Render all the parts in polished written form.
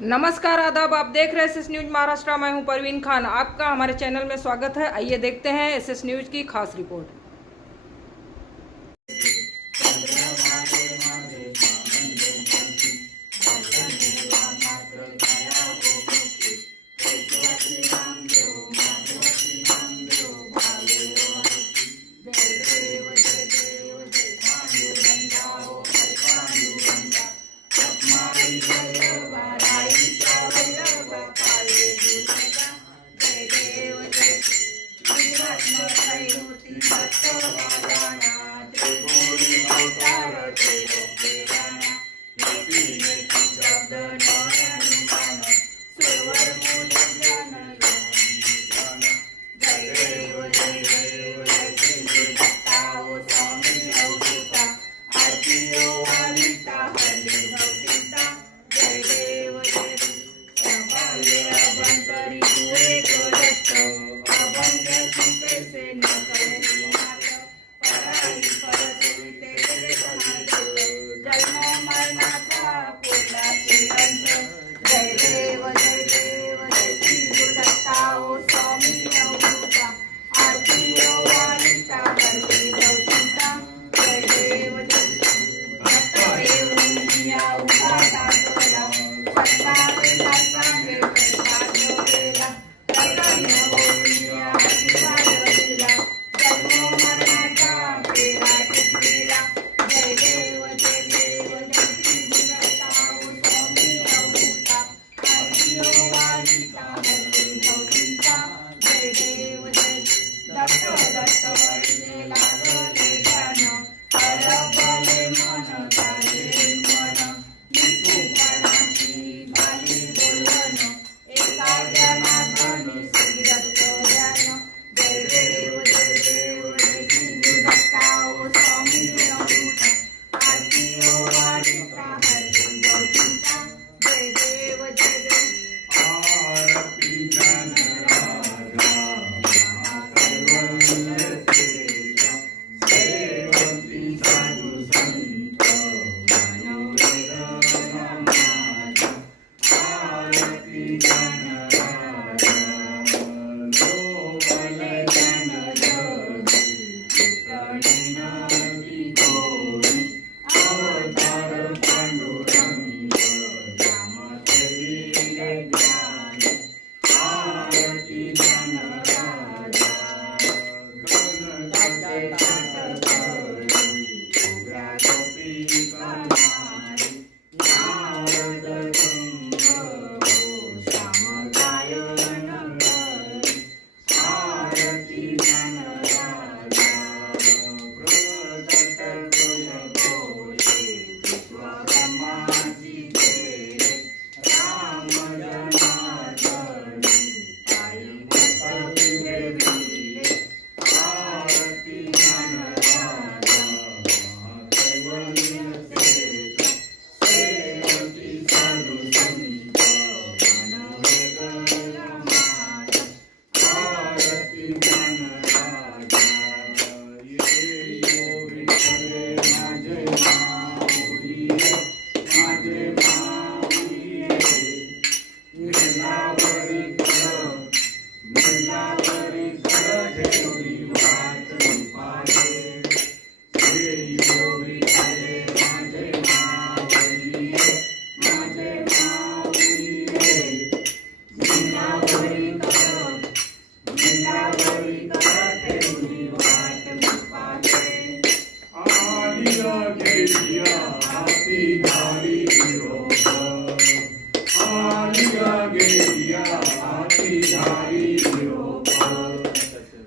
नमस्कार, आदाब। आप देख रहे हैं एसएस न्यूज महाराष्ट्र। मैं हूं परवीन खान। आपका हमारे चैनल में स्वागत है। आइए देखते हैं एसएस न्यूज की खास रिपोर्ट।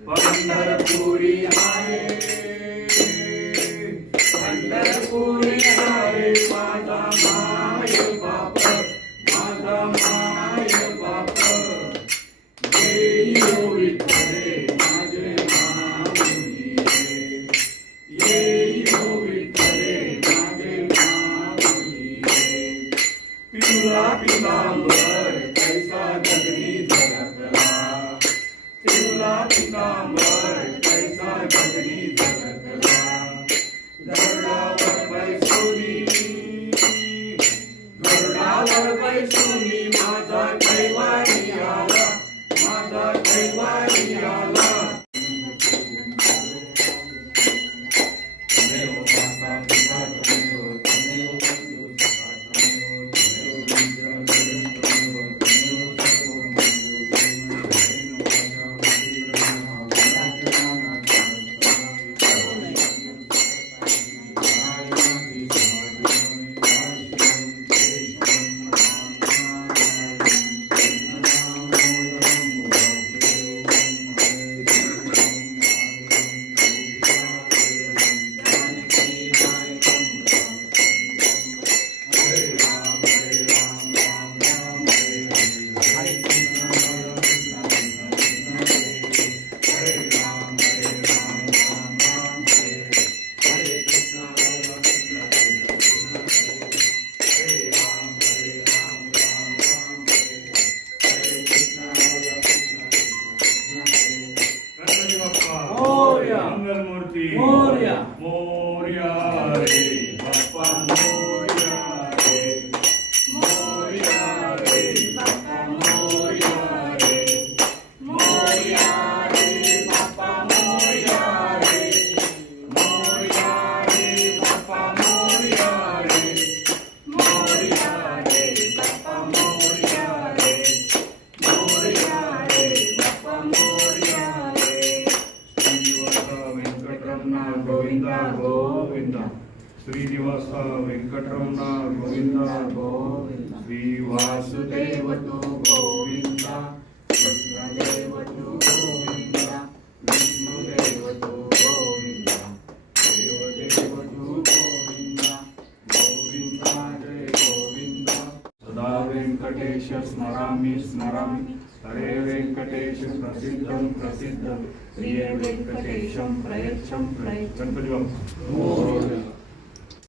पंढरपुरी हरे पंढरपुरी हरे माझा माय बाप येई विठ्ठले माझे माऊली येई विठ्ठले माझे माऊली पिवळा पितांबर कैसा जगनी जगतला पिवळा पितांबर कैसा जगनी जगतला गरुडावर बैसोनी गरुडावर पायावर बैसुनी माझा कैवारी आला, माझा कैवारी आला. मंगलमूर्ती मोरया, मोरया रे बाप्पा मोरया रे, मोरया रे बाप्पा मोरया रे, मोरया रे बाप्पा मोरया रे, मोरया रे बाप्पा मोरया रे, मोरया रे बाप्पा मोरया रे, मोरया रे बाप्पा मोरया रे. वेंकटरमण गोविंदा गोविंदा, श्रीनिवास वेंकटरमण गोविंदा गोविंदा, श्री वासुदेव तू गोविंदा, कृष्णदेव तू गोविंदा, विष्णुदेव तू गोविंदा, देवदेव तू गोविंदा, गोविंदा जय गोविंदा. सदा वेंकटेश स्मरामि स्मरामि, हरे वेंकटेश प्रसिद्धं प्रसिद्धं, प्रिय वेंकटेशं प्रयच्छं प्रयच्छं. गणपती बाप्पा.